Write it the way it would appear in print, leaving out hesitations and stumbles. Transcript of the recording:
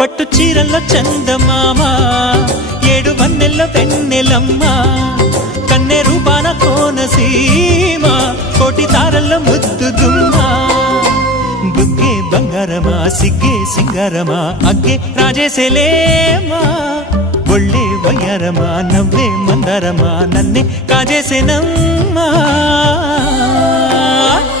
పట్టు చీరల్లో చందమామ ఏడు వన్నెల్లో వెన్నెలమ్మ కన్నె రూపాన కోనసీమ కోటి తారల్లో ముద్దు గుమ్మ బుగ్గే బంగారమా సిగ్గే సింగారమా అగ్గే రాజేసేలేమా ఒళ్ళే వయ్యారమా నవ్వే మందారమా నన్నే కాజేసేనమ్మా